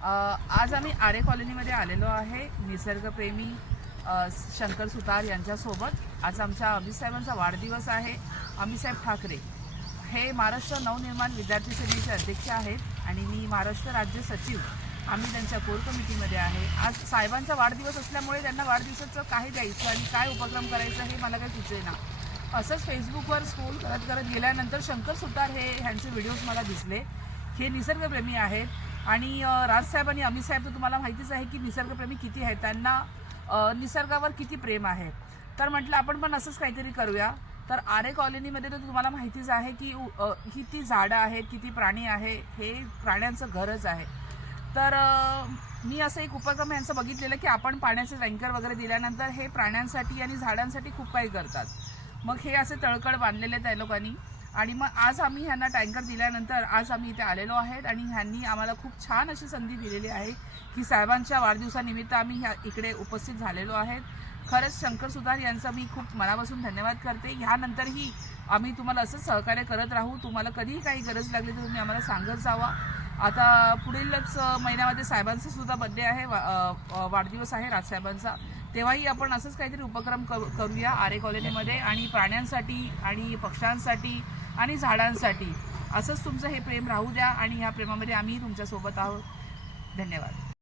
आज आम्ही आरे कॉलनीमध्ये आलेलो आहे निसर्गप्रेमी शंकर सुतार यांच्यासोबत। आज आमच्या अमितसाहेबांचा वाढदिवस आहे। अमितसाहेब ठाकरे हे महाराष्ट्र नवनिर्माण विद्यार्थी सेनेचे अध्यक्ष आहेत आणि मी महाराष्ट्र राज्य सचिव। आम्ही त्यांच्या कोर कमिटीमध्ये आहे। आज साहेबांचा वाढदिवस असल्यामुळे त्यांना वाढदिवसाचं काय द्यायचं आणि काय उपक्रम करायचं हे मला काही सुचेना। असंच फेसबुकवर स्क्रोल करत करत गेल्यानंतर शंकर सुतार ह्यांचे व्हिडिओज मला दिसले। हे निसर्गप्रेमी आहेत आणि राजसाहेब आणि अमितसाहेब तर तुम्हाला माहितीच आहे की निसर्गप्रेमी किती आहेत, त्यांना निसर्गावर किती प्रेम आहे। तर म्हटलं आपण पण असंच काहीतरी करूया। तर आरे कॉलनीमध्ये तर तुम्हाला माहितीच आहे की किती झाडं आहेत, किती प्राणी आहे, हे प्राण्यांचं घरच आहे। तर मी असं एक उपक्रम यांचं बघितलेलं की आपण पाण्याचे टँकर वगैरे दिल्यानंतर हे प्राण्यांसाठी आणि झाडांसाठी खूप काही करतात। मग हे असे तळकड बांधलेले त्या लोकांनी आणि मग आज आम्ही ह्यांना टँकर दिल्यानंतर आज आम्ही इथे आलेलो आहेत आणि ह्यांनी आम्हाला खूप छान अशी संधी दिलेली आहे की साहेबांच्या वाढदिवसानिमित्त आम्ही इकडे उपस्थित झालेलो आहेत। खरंच शंकर सुतार यांचा मी खूप मनापासून धन्यवाद करते। ह्यानंतरही आम्ही तुम्हाला असंच सहकार्य करत राहू। तुम्हाला कधीही काही गरज लागली तर तुम्ही आम्हाला सांगत जावा। आता पुढीलच महिन्यामध्ये साहेबांचा सुद्धा बर्थडे आहे, वाढदिवस आहे राजसाहेबांचा, तेव्हाही आपण असंच काहीतरी उपक्रम करूया आरे कॉलनीमध्ये आणि प्राण्यांसाठी आणि पक्ष्यांसाठी आणि झाडांसाठी। असंच तुमचं हे प्रेम राहू द्या आणि ह्या प्रेमामध्ये आम्ही तुमच्यासोबत आहोत। धन्यवाद।